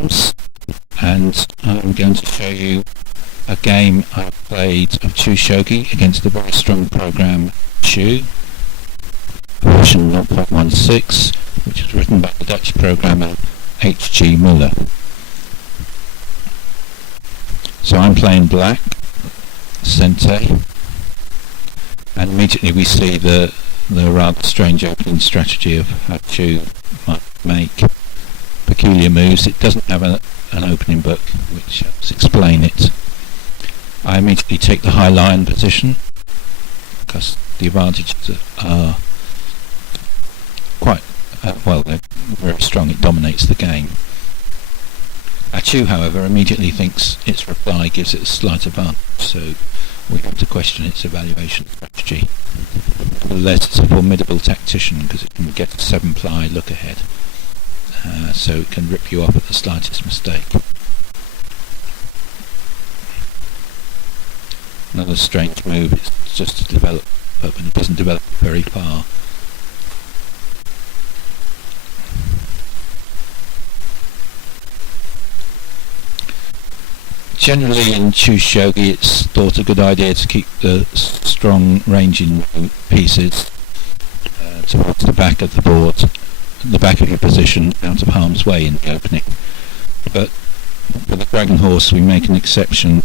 Arms, and I'm going to show you a game I played of Chu Shogi against the very strong program HaChu, version 0.16, which was written by the Dutch programmer H.G. Muller. So I'm playing black, Sente, and immediately we see the rather strange opening strategy of HaChu might make peculiar moves. It doesn't have an opening book which helps explain it. I immediately take the high lion position because the advantages are quite well, they're very strong. It dominates the game. HaChu, however, immediately thinks its reply gives it a slight advantage, so we have to question its evaluation strategy. Nevertheless, it's a formidable tactician because it can get a 7-ply look ahead, so it can rip you off at the slightest mistake. Another strange move is just to develop, but when it doesn't develop very far. Generally in Chu Shogi it's thought a good idea to keep the strong ranging pieces towards the back of the board, the back of your position, out of harm's way in the opening. But with the Dragon Horse we make an exception.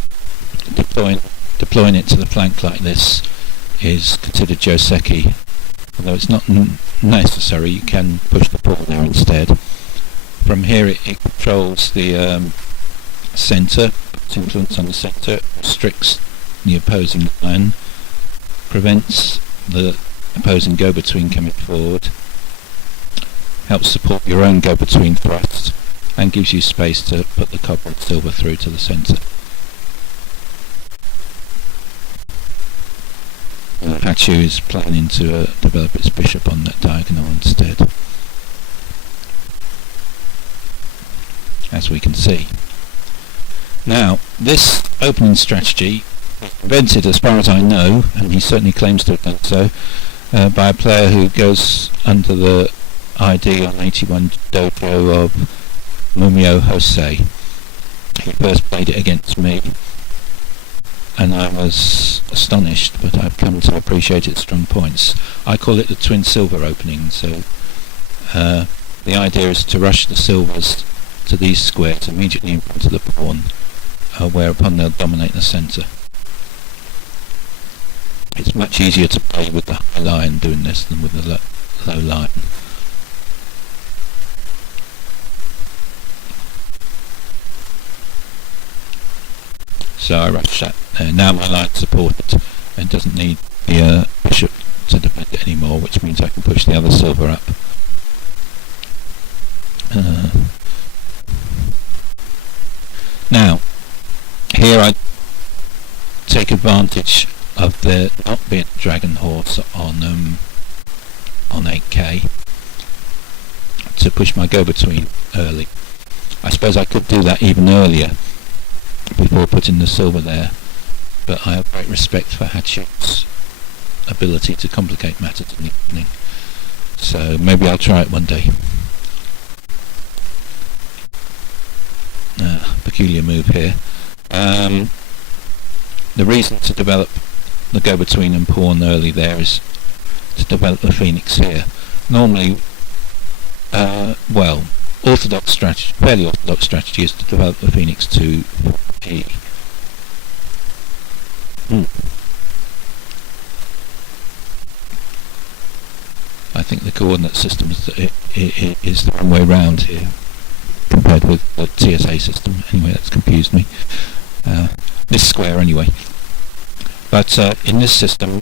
Deploying it to the flank like this is considered Joseki, although it's not necessary. You can push the pawn there instead. From here it controls the centre, puts influence on the centre, restricts the opposing line, prevents the opposing go-between coming forward, helps support your own go-between thrust, and gives you space to put the copper and silver through to the centre. HaChu is planning to develop its bishop on that diagonal instead, as we can see. Now, this opening strategy was invented, as far as I know, and he certainly claims to have done so, by a player who goes under the ID on 81 Dojo of Mumio Jose. He first played it against me, and I was astonished, but I've come to appreciate its strong points. I call it the twin silver opening, so the idea is to rush the silvers to these squares immediately in front of the pawn, whereupon they'll dominate the centre. It's much easier to play with the high lion doing this than with the low lion. So I rush that there. Now my line's supported and doesn't need the bishop to defend it anymore, which means I can push the other silver up. Now, here I take advantage of there not being a Dragon Horse on 8k to push my go-between early. I suppose I could do that even earlier before putting the silver there, but I have great respect for HaChu's ability to complicate matters in the evening, so maybe I'll try it one day. Peculiar move here. The reason to develop the go-between and pawn early there is to develop the phoenix here. Normally, orthodox strategy, fairly orthodox strategy is to develop the phoenix to e. I think the coordinate system is the wrong way round here compared with the TSA system. Anyway, that's confused me. This square anyway. But in this system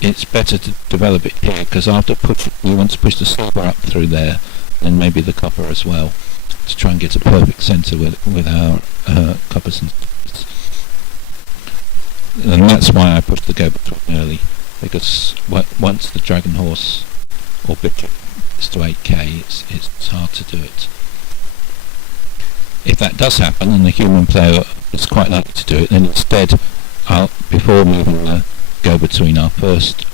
it's better to develop it here, because after we want to push the silver up through there, and maybe the copper as well, to try and get a perfect centre with our coppers and silvers. And that's why I put the go-between early, because once the Dragon Horse or bishop is to 8k, it's hard to do it. If that does happen, and the human player is quite likely to do it, then instead, before moving the go-between, I'll first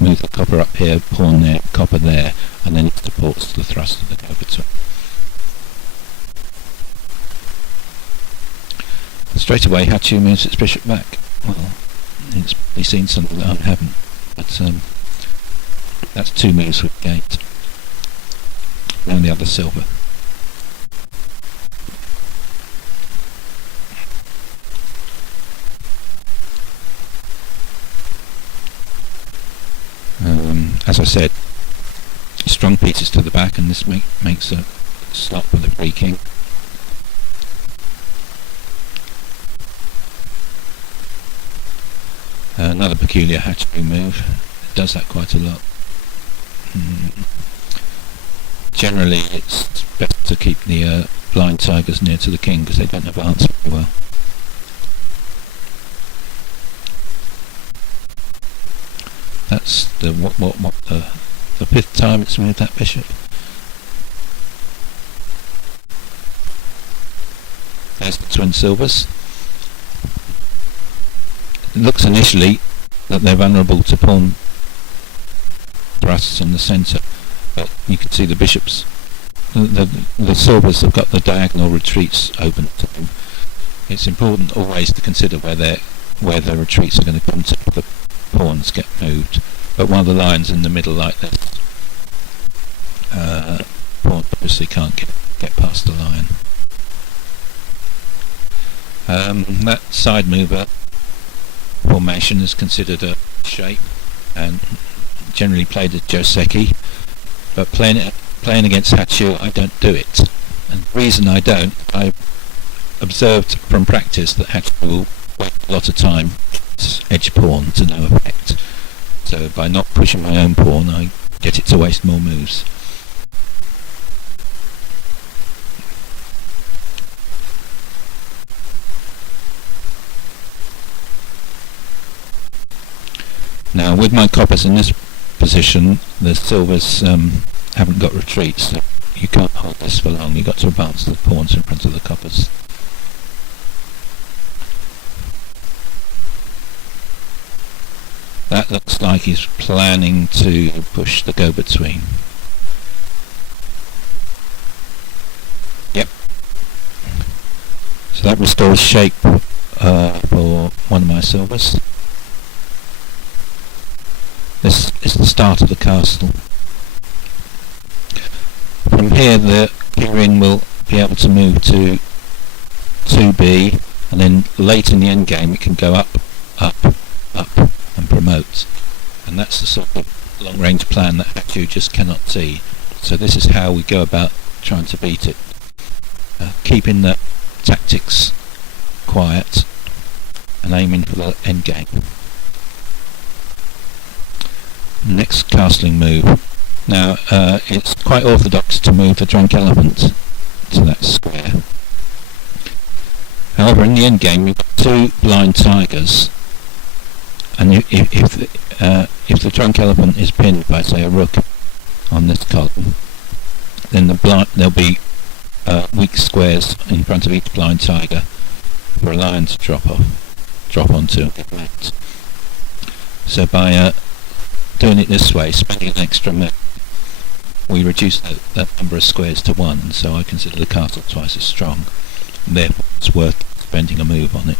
move the copper up here, pawn there, copper there, and then it supports the thrust of the go-between. Straight away, HaChu moves its bishop back. Well, it's probably seen something that I haven't, but that's 2 moves we've gained. Now the other silver. As I said, strong pieces to the back, and this makes a stop with the free king. Another peculiar HaChu move. It does that quite a lot. Generally, it's best to keep the blind tigers near to the king because they don't advance very well. That's the the 5th time it's moved that bishop. There's the twin silvers. It looks initially that they're vulnerable to pawn thrusts in the centre, but you can see the bishops. The silvers have got the diagonal retreats open to them. It's important always to consider where the retreats are going to come to. The pawns get moved, but while the line's in the middle like this, pawn obviously can't get past the line. That side mover formation is considered a shape and generally played as Joseki, but playing against HaChu I don't do it, and the reason I don't, I observed from practice that HaChu will waste a lot of time edge pawn to no effect, so by not pushing my own pawn I get it to waste more moves. Now with my coppers in this position, the silvers haven't got retreats, so you can't hold this for long. You've got to advance the pawns in front of the coppers. That looks like he's planning to push the go-between. Yep. So that restores shape for one of my silvers. This is the start of the castle. From here the Kirin will be able to move to 2b, and then late in the endgame it can go up, up, up and promote. And that's the sort of long range plan that HaChu just cannot see. So this is how we go about trying to beat it. Keeping the tactics quiet and aiming for the endgame. Next castling move. Now it's quite orthodox to move the drunk elephant to that square. However, in the end game you've got 2 blind tigers, and if the drunk elephant is pinned by, say, a rook on this column, then there'll be weak squares in front of each blind tiger for a lion to drop onto and get wrecked. So by doing it this way, spending an extra move, we reduce that number of squares to 1, so I consider the castle twice as strong, and therefore it's worth spending a move on it.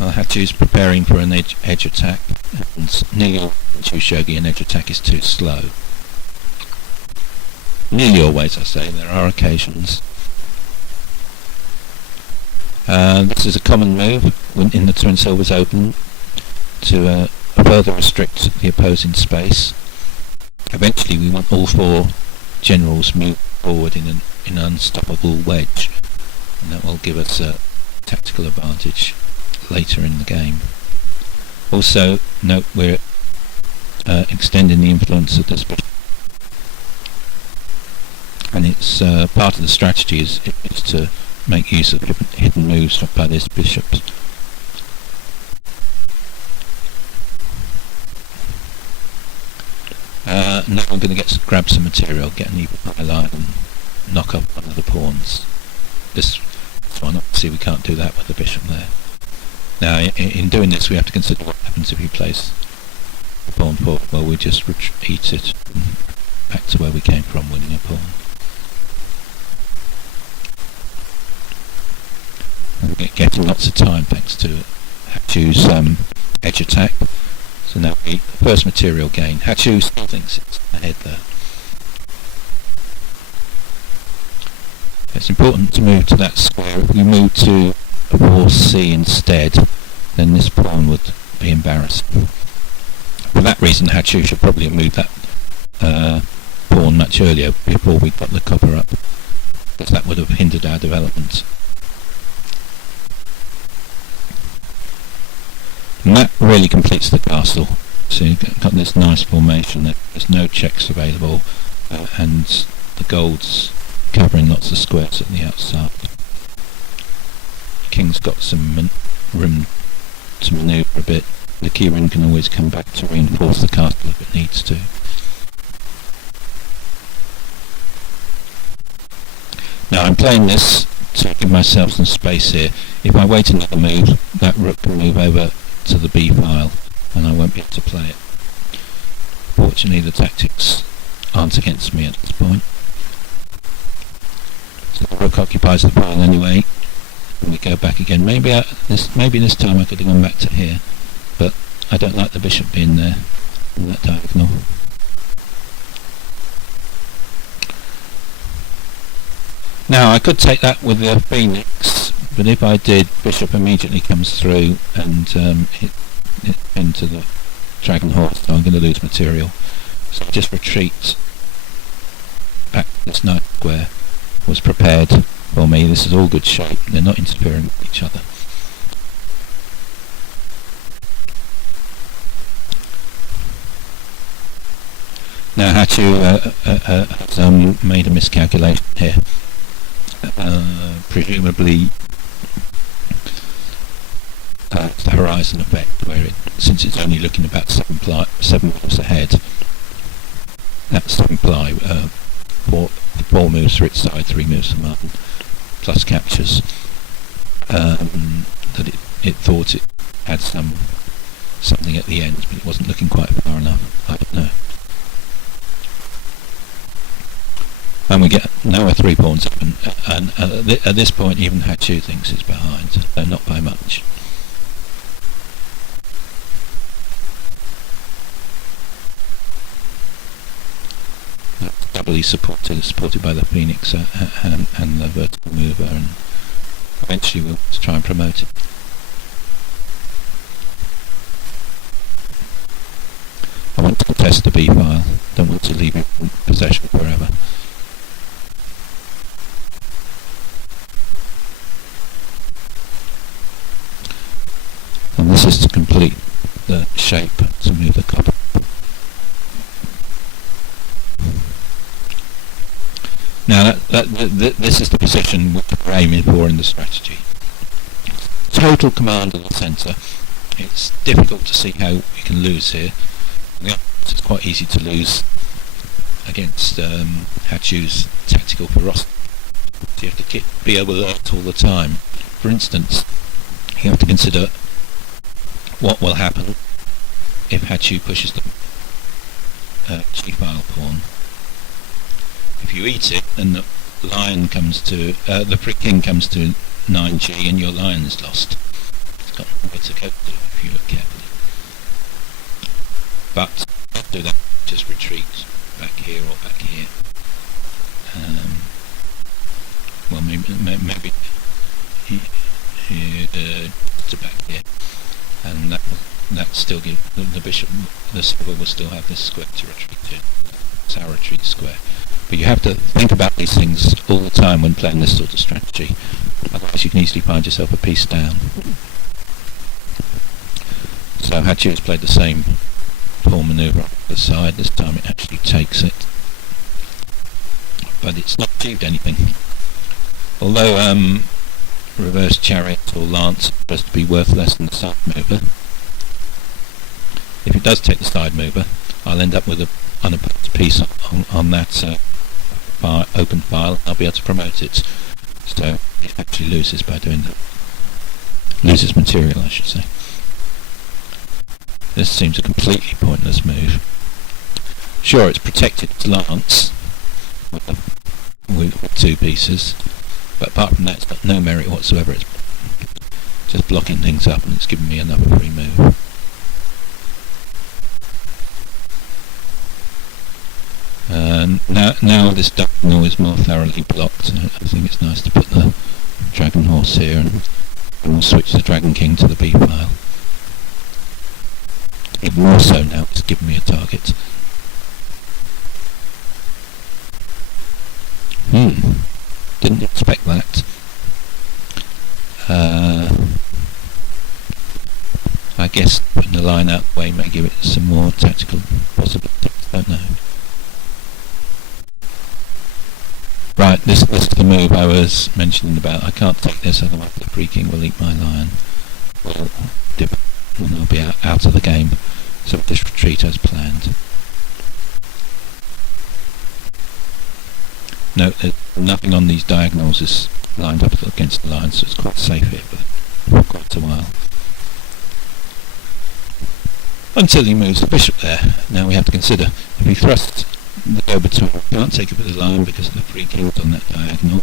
Well, HaChu's preparing for an edge attack, and nearly Chu Shogi an edge attack is too slow. Nearly always, I say, there are occasions. This is a common move in the Twin Silvers Open to further restrict the opposing space. Eventually we want all 4 generals move forward in an unstoppable wedge, and that will give us a tactical advantage later in the game. Also note we're extending the influence of this bishop, and it's part of the strategy is to make use of different hidden moves by this bishop. Now I'm going to grab some material, get an even high line and knock up one of the pawns. This one, obviously we can't do that with the bishop there. Now in doing this we have to consider what happens if he plays the pawn forward, well, we just retreat it back to where we came from, winning a pawn. And we're getting lots of time thanks to HaChu's edge attack. So now the first material gain. HaChu still thinks it's ahead there. It's important to move to that square. If we move to a 4C instead, then this pawn would be embarrassing. For that reason, HaChu should probably have moved that pawn much earlier before we got the copper up, because that would have hindered our development. And that really completes the castle. So you've got this nice formation. There's no checks available, and the gold's covering lots of squares at the outside. King's got some room to manoeuvre a bit. The keyring can always come back to reinforce the castle if it needs to. Now I'm playing this to give myself some space here. If I wait another move, that rook can move over to the b file and I won't be able to play it. Fortunately the tactics aren't against me at this point. So the rook occupies the file anyway, and we go back again. Maybe this time I could have gone back to here, but I don't like the bishop being there in that diagonal. Now I could take that with the phoenix, but if I did, bishop immediately comes through and hit into the dragon horse, so I'm going to lose material. So just retreat back to this knight square was prepared for me. This is all good shape, they're not interfering with each other. Now HaChu has made a miscalculation here. Presumably the horizon effect, where since it's only looking about 7 moves ahead, that's to imply 4 moves for its side, 3 moves for mine, plus captures. That it thought it had something at the end, but it wasn't looking quite far enough. I don't know. And we get now we're 3 pawns up, and at this point even HaChu thinks it's behind, not by much. That's doubly supported by the phoenix and the vertical mover, and eventually we'll try and promote it. I want to contest the B file, don't want to leave it in possession forever. And this is to complete the shape to move the copper. Now this is the position which we're aiming for in the strategy. Total command of the centre. It's difficult to see how you can lose here. It's quite easy to lose against HaChu's tactical ferocity. You have to be alert all the time. For instance, you have to consider what will happen if HaChu pushes the g-file pawn. If you eat it, then the lion comes to the free king comes to 9g, and your lion is lost. It's got nowhere to go to if you look carefully. But don't do that. Just retreat back here or back here. Well, maybe to back here. And that still give the bishop, the silver will still have this square to retreat to. It's our retreat square. But you have to think about these things all the time when playing this sort of strategy. Otherwise you can easily find yourself a piece down. So HaChu has played the same pawn manoeuvre on the side. This time it actually takes it. But it's not achieved anything. Although reverse chariot or lance is supposed to be worth less than the side mover. If it does take the side mover, I'll end up with an unopposed piece on that open file. I'll be able to promote it. So it actually loses by doing that. Loses material, I should say. This seems a completely pointless move. Sure, it's protected its lance with 2 pieces, but apart from that it's got no merit whatsoever. It's just blocking things up, and it's giving me another free move. Now this diagonal is more thoroughly blocked. I think it's nice to put the dragon horse here, and we'll switch the dragon king to the B file. Even more so now it's given me a target. Didn't expect that. I guess putting the line out the way may give it some more tactical possibilities, don't know. Right, this is the move I was mentioning about. I can't take this, otherwise the free king will eat my lion. Well, and I'll be out of the game. So this retreat as planned. No, nothing on these diagonals is lined up against the line, so it's quite safe here for quite a while. Until he moves the bishop there. Now we have to consider, if he thrusts the go-between, we can't take it with the line because the free king's on that diagonal.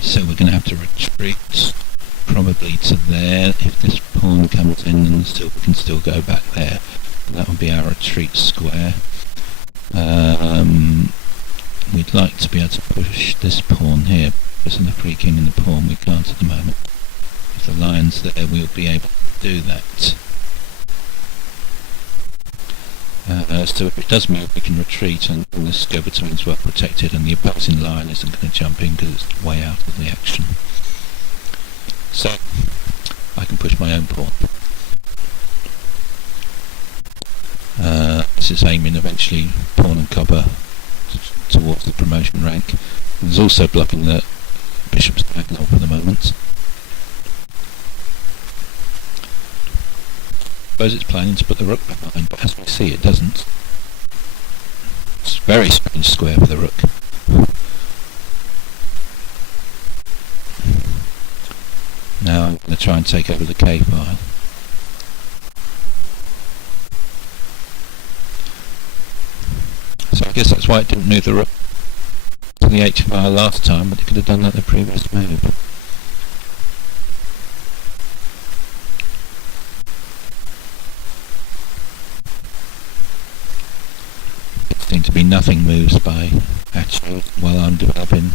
So we're going to have to retreat probably to there. If this pawn comes in, then we can still go back there. That would be our retreat square. We'd like to be able to push this pawn here, because in the free king and the pawn we can't at the moment. If the lion's there, we'll be able to do that. So if it does move, we can retreat, and this go-between's well protected, and the opposing lion isn't going to jump in because it's way out of the action. So I can push my own pawn. This is aiming eventually pawn and copper towards the promotion rank. There's also blocking the bishop's diagonal for the moment. I suppose it's planning to put the rook behind, but as we see it doesn't. It's a very strange square for the rook. Now I'm going to try and take over the K file. So I guess that's why it didn't move the rook to the H file last time, but it could have done that the previous move. It seemed to be nothing moves by HaChu while I'm developing.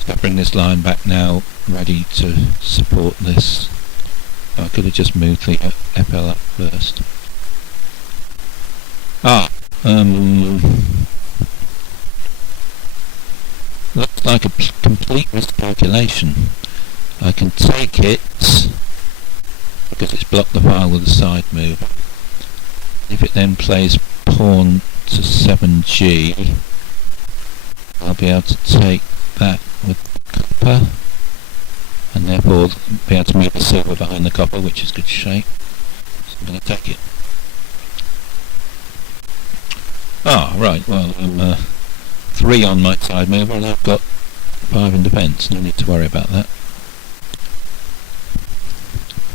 So I bring this line back now, ready to support this. I could have just moved the FL up first. Looks like a complete miscalculation. I can take it because it's blocked the file with a side move. If it then plays pawn to 7g, I'll be able to take that with copper, and therefore be able to move the silver behind the copper, which is good shape. So I'm going to take it. Right, well, I'm 3 on my side mover, and I've got 5 in defence. No need to worry about that.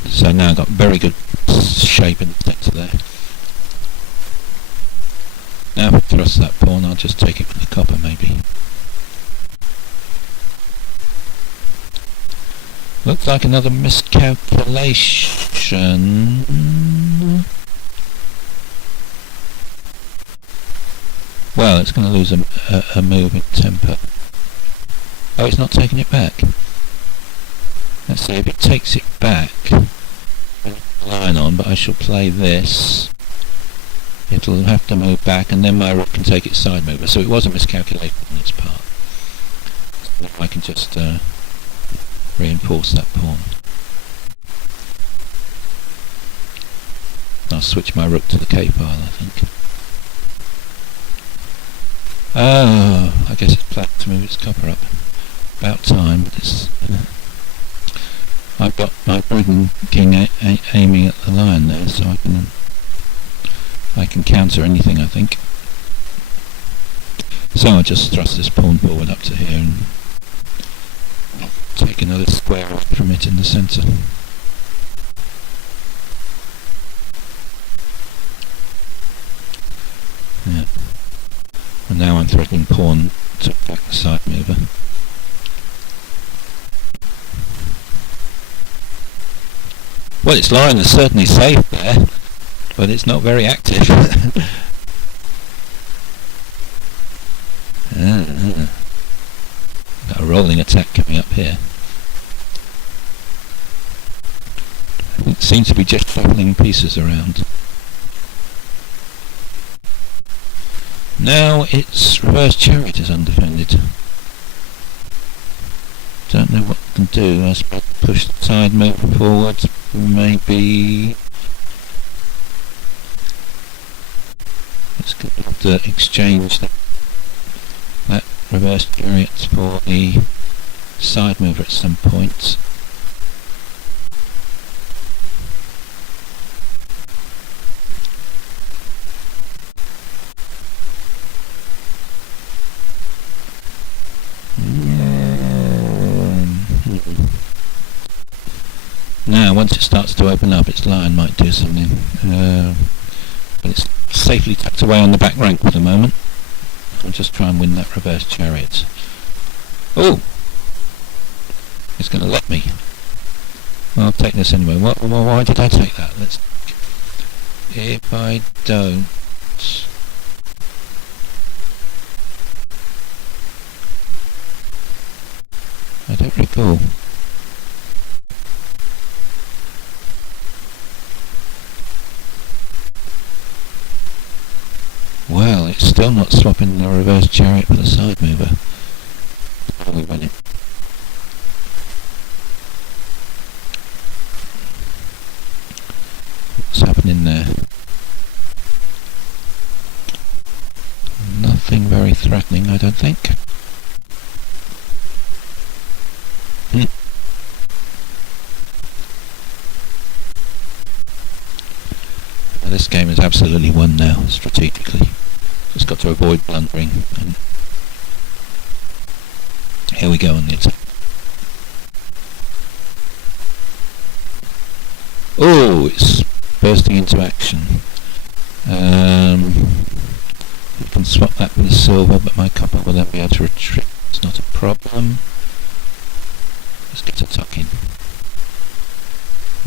So now I've got very good shape in the centre there. Now if I thrust that pawn, I'll just take it with the copper maybe. Looks like another miscalculation. Well, it's going to lose a move in temper. Oh, it's not taking it back. Let's see, if it takes it back, I'll put the line on, but I shall play this. It'll have to move back, and then my rook can take its side mover. So it was a miscalculation on its part. So I can just reinforce that pawn. I'll switch my rook to the K file, I think. Oh, I guess it's planned to move its copper up. About time. But I've got my dragon king aiming at the lion there, so I can counter anything, I think. So I'll just thrust this pawn forward up to here and take another square away from it in the centre. now I'm threatening pawn to attack the side mover. Well, its line is certainly safe there, but it's not very active. Got a rolling attack coming up here. It seems to be just shuffling pieces around. Now its reverse chariot is undefended. Don't know what I can do. I suppose push the side mover forward. Maybe let's go to exchange that reverse chariot for the side mover at some point. Now, once it starts to open up, its line might do something. But it's safely tucked away on the back rank for the moment. I'll just try and win that reverse chariot. Oh! It's going to let me. Well, I'll take this anyway. Why did I take that? If I don't... I don't recall. Well, it's still not swapping the reverse chariot for the side mover. We win it. What's happening there? Nothing very threatening, I don't think. This game is absolutely won now, strategically. Just got to avoid blundering. And here we go on the attack. Oh, it's bursting into action. You can swap that for the silver, but my copper will then be able to retreat. It's not a problem. Let's get a tuck in.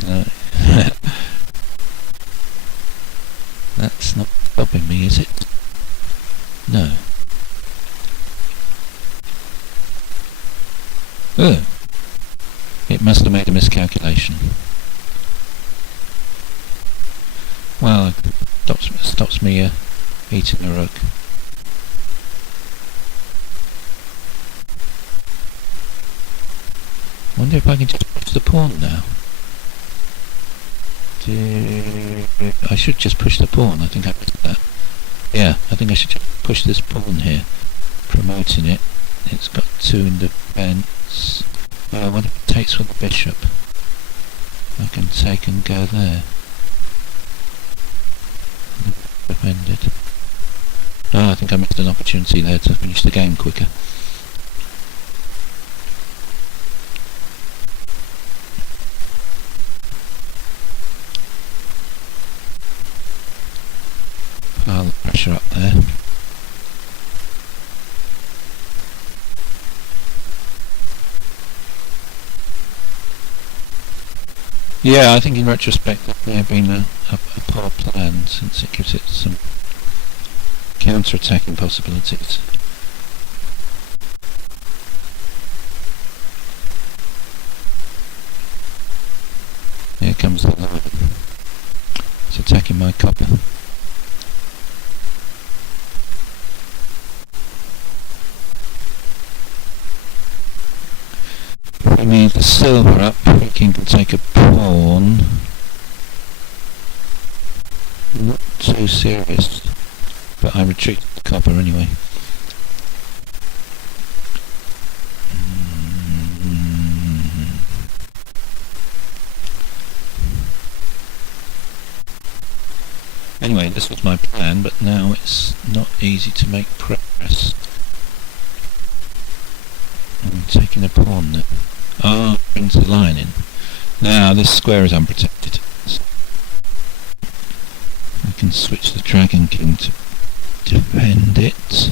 No. That's not stopping me, is it? No. Oh. It must have made a miscalculation. Well, it stops me eating the rook. Wonder if I can just push the pawn now. I should just push the pawn. I think I missed that. Yeah, I think I should just push this pawn here. Promoting it. It's got 2 in defence. Well, what if it takes with the bishop? I can take and go there. Defended. Oh, I think I missed an opportunity there to finish the game quicker. Pile the pressure up there. Yeah, I think in retrospect that may have been a poor plan, since it gives it some counter-attacking possibilities. Here comes the line. It's attacking my copper. If we move the silver up, we can take a pawn. Not too serious, but I retreat the copper anyway. Anyway, this was my plan, but now it's not easy to make progress. I'm taking a pawn there. Ah, brings the line in. Now this square is unprotected. I can switch the Dragon King to defend it.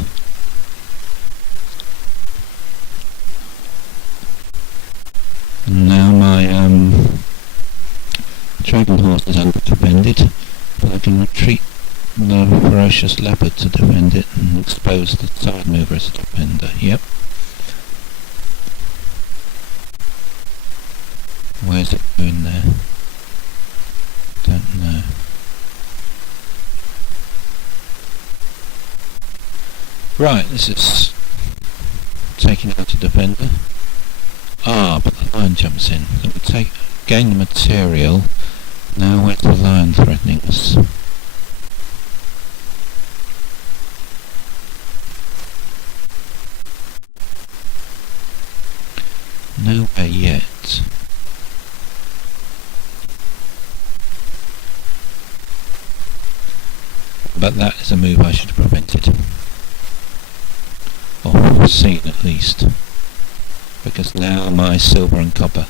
And now my dragon horse is under-defended, but I can retreat the ferocious leopard to defend it and expose the side mover as a defender. Yep. Where's it going there? Don't know. Right, this is taking out a defender. But the lion jumps in. So we gain the material. Now where's the lion threatening us? Nowhere yet. But that is a move I should have prevented. Or foreseen at least. Because now my silver and copper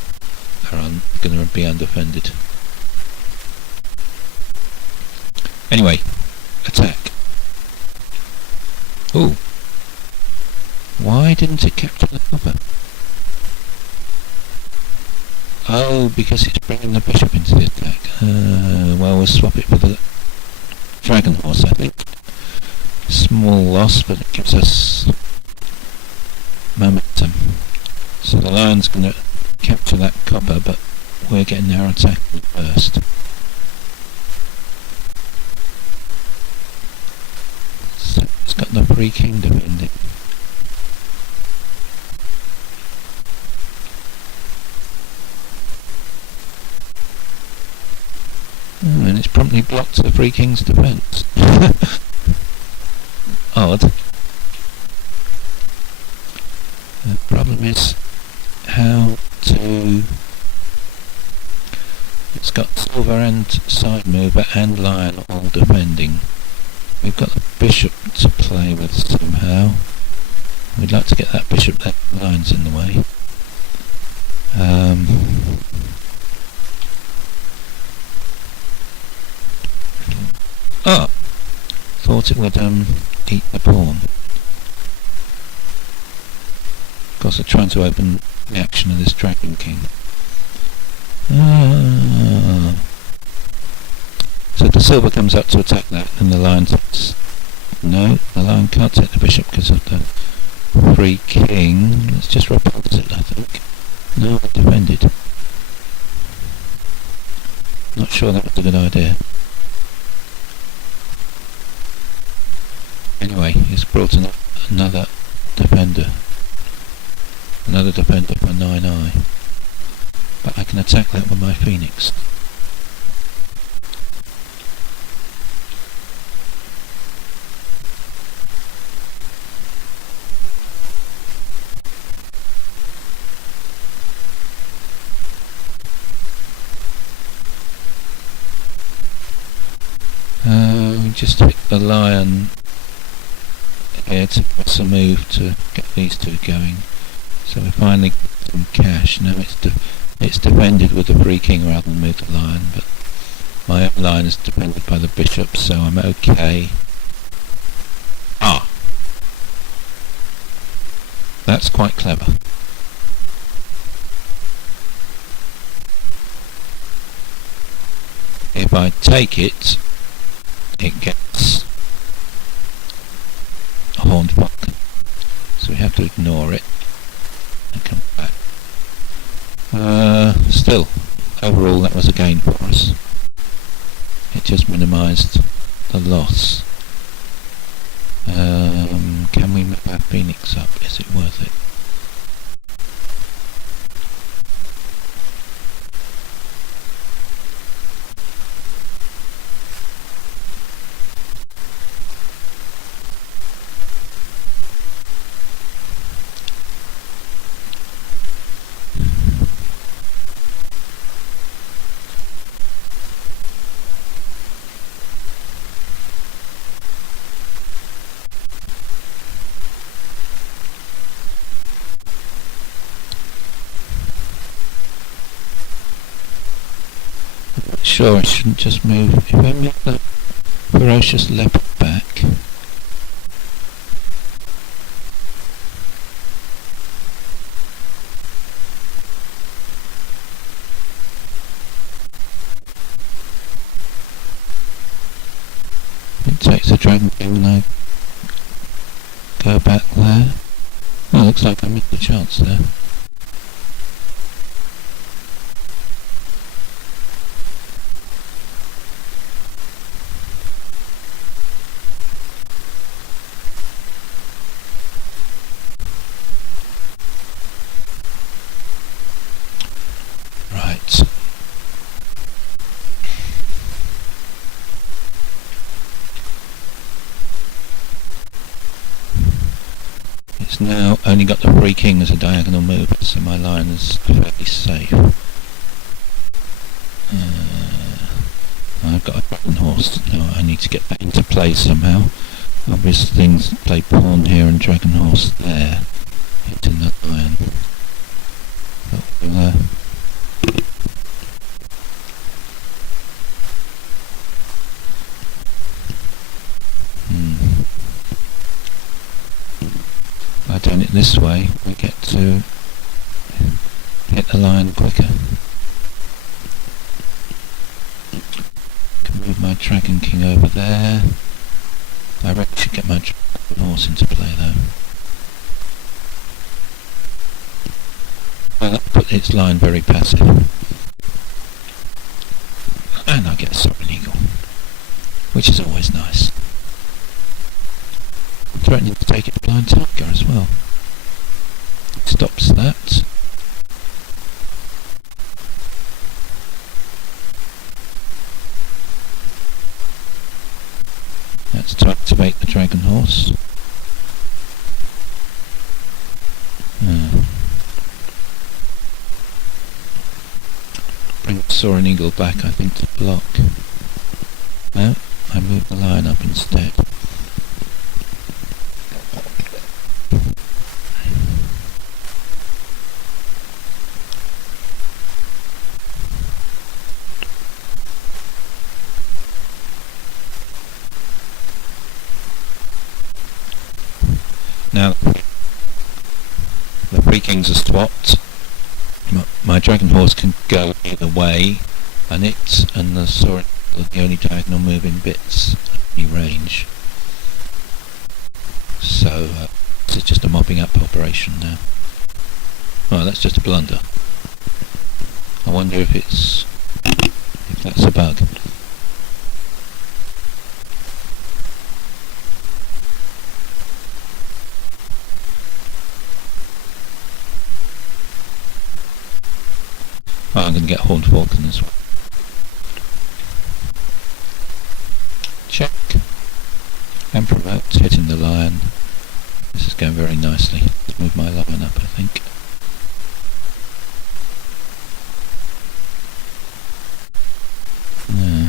are going to be undefended. Anyway, attack. Ooh. Why didn't it capture the copper? Oh, because it's bringing the bishop into the attack. Well, we'll swap it for the dragon horse, I think. Small loss, but it gives us momentum. So the lion's going to capture that copper, but we're getting our attack first. So it's got the free king defending. And it's promptly blocked the free king's defence. Odd. The problem is how to... It's got silver and side mover and lion all defending. We've got the bishop to play with somehow. We'd like to get that bishop there. Lion's in the way. Thought it would eat the pawn. Of course, I'm trying to open the action of this dragon king. So the silver comes up to attack that, and the lion says, no, the lion can't take the bishop because of the free king. Let's just repulse it, I think. No, it defended. Not sure that was a good idea. Anyway, he's brought another defender. Another defender for 9i. But I can attack that with my phoenix. Just hit the lion here to give us a move to get these two going. So we finally get some cash. Now it's defended with the free king rather than move the lion, but my own line is defended by the bishop, so I'm okay. That's quite clever. If I take it, it gets a horned buck, so we have to ignore it and come back. Still, overall that was a gain for us. It just minimised the loss. Can we move our phoenix up? Is it worth it? Sure, I shouldn't just move. If I move that ferocious leopard back, Dragon King when I go back there? Oh, looks like I missed a chance there. Right. It's now only got the 3 king as a diagonal mover, so my line is fairly safe. I've got a dragon horse. Now I need to get that into play somehow. Obvious things, play pawn here and dragon horse there. Hitting the lion. There. By doing it this way, we get to hit the lion quicker. Can move my dragon king over there. I reckon I should get my dragon horse into play though. Well, that put its line very passive. And I get a sovereign eagle, which is always nice. Threatening to take it to blind tiger as well. Stops that. That's to activate the dragon horse. Bring the soaring eagle back, I think, to block. No, I move the lion up instead. Now, the 3 kings are swapped. My dragon horse can go either way, and it and the sword are the only diagonal moving bits at any range. So, this is just a mopping up operation now. Well, that's just a blunder. I wonder if that's a bug. Oh, I'm going to get Horned Falcon as well. Check. And promote, hitting the lion. This is going very nicely. Let's move my lion up, I think. Yeah.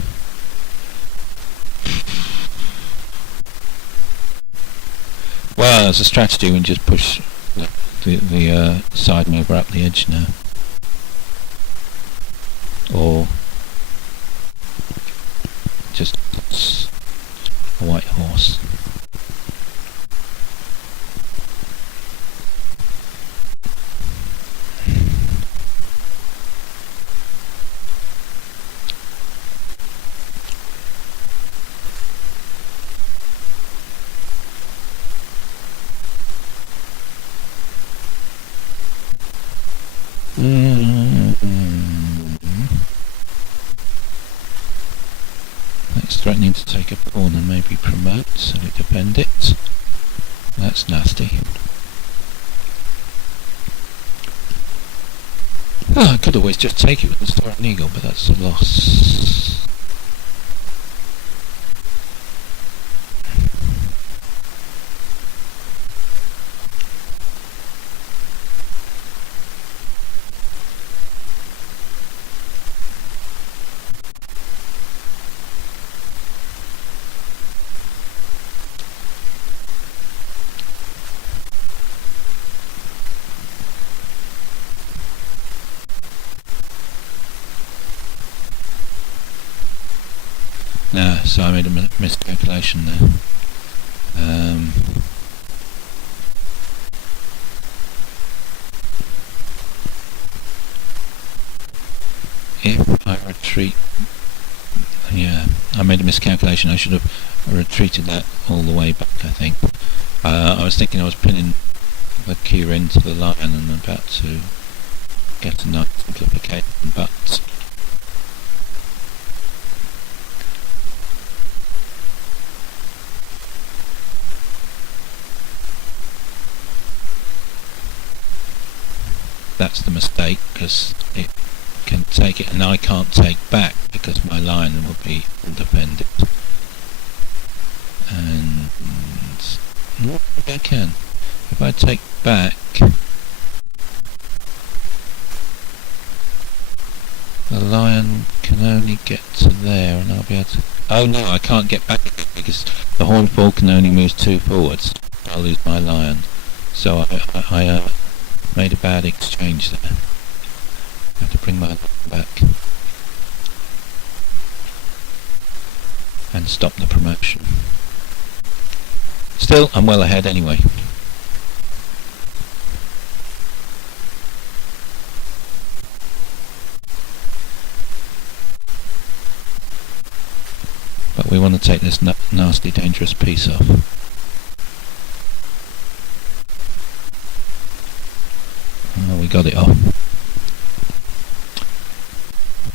Well, as a strategy, we can just push the side mover up the edge now. Or just a white horse. It's threatening to take a pawn and maybe promote, so we defend it. That's nasty. Oh, I could always just take it with the Star and Eagle, but that's a loss. No, so I made a miscalculation there. If I retreat Yeah, I made a miscalculation. I should have retreated that all the way back, I think. I was thinking I was pinning the key into the lion and about to get a nice simplification, but that's the mistake, because it can take it and I can't take back because my lion will be undefended. And no, I can. If I take back, the lion can only get to there, and I'll be able to... Oh no, I can't get back because the hornfall can only move 2 forwards. I'll lose my lion. So I made a bad exchange there. I have to bring my lion back and stop the promotion. Still, I'm well ahead anyway. But we want to take this nasty, dangerous piece off. Oh, we got it off.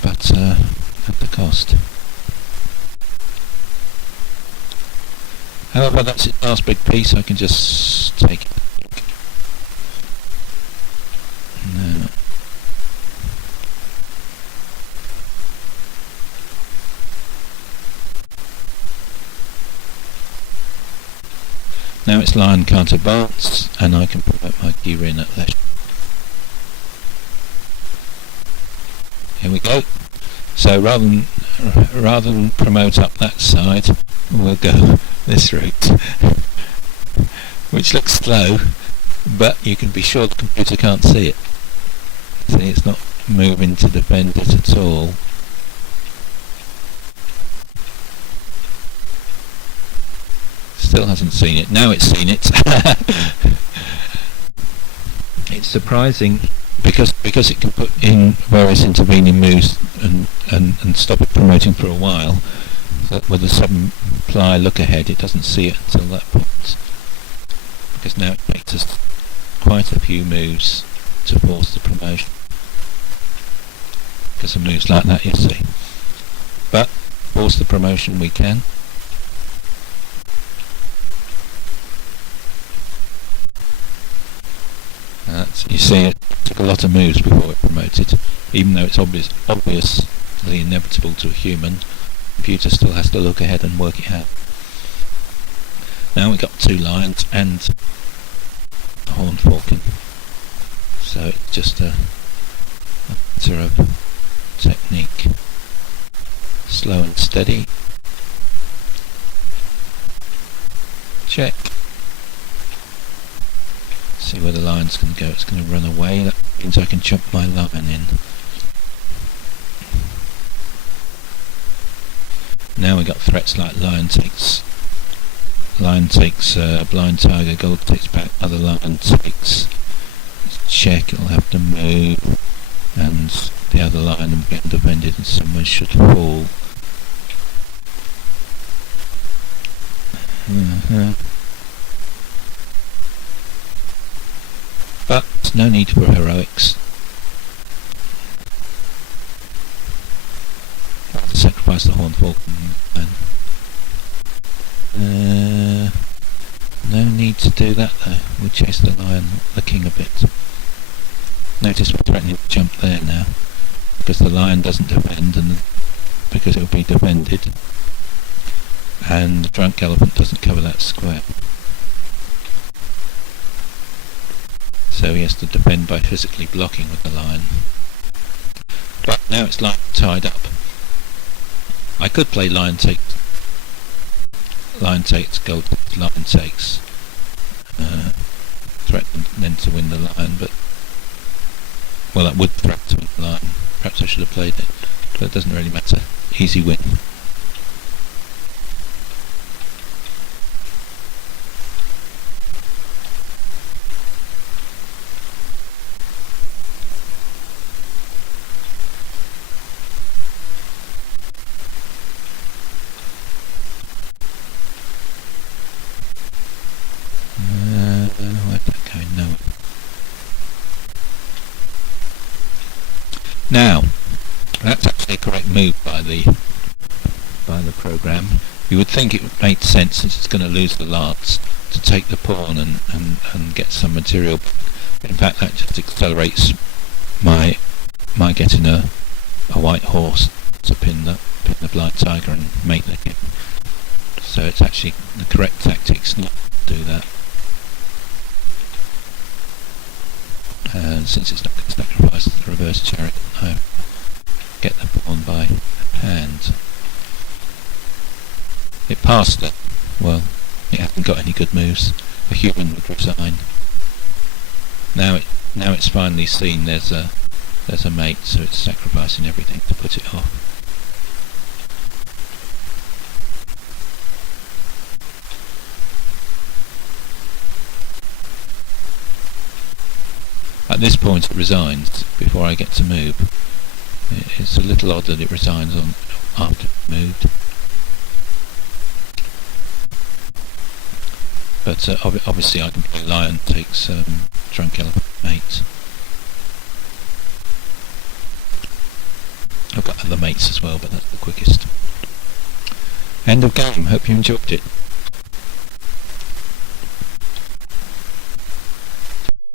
But at the cost. However, that's its last big piece. I can just take it. No. Now its lion can't advance, and I can promote my key in at leisure. Here we go. So rather than promote up that side, we'll go this route, which looks slow, but you can be sure the computer can't see it. See, it's not moving to defend it at all. Still hasn't seen it. Now it's seen it. It's surprising because it can put in various intervening moves and stop it promoting for a while. So with a sudden ply look ahead, it doesn't see it until that point. Because now it takes us quite a few moves to force the promotion. Because of moves like that, you see. But force the promotion we can. You see, it took a lot of moves before it promoted, even though it's obviously inevitable to a human. The computer still has to look ahead and work it out. Now we've got 2 lions and a horn forking, so it's just a matter of technique. Slow and steady. Check. See where the lion's going to go. It's going to run away. That means I can jump my lion in. Now we got threats like lion takes blind tiger, gold takes back, other lion takes. Check, it'll have to move, and the other lion will be undefended and somewhere should fall. But no need for heroics. I'll have to sacrifice the horn falcon. No need to do that though. We'll chase the lion, the king a bit. Notice we're threatening to jump there now, because the lion doesn't defend, and because it will be defended, and the drunk elephant doesn't cover that square. So he has to defend by physically blocking with the lion. But now it's lion tied up. I could play lion takes, gold takes, lion takes, threaten then to win the lion, but well, that would threaten to win the lion. Perhaps I should have played it, but it doesn't really matter. Easy win. Now, that's actually a correct move by the program. You would think it made sense, since it's going to lose the lance, to take the pawn and get some material. In fact, that just accelerates my getting a white horse to pin the blind tiger and mate the king. So it's actually the correct tactics not to do that. And since it's not going to sacrifice the reverse chariot, I get the pawn by hand. It passed it. Well, it hasn't got any good moves. A human would resign. Now it's finally seen there's a mate, so it's sacrificing everything to put it off. At this point it resigns before I get to move. It's a little odd that it resigns on after it's moved. But obviously I can play lion, takes drunk elephant mate. I've got other mates as well, but that's the quickest. End of game. Hope you enjoyed it.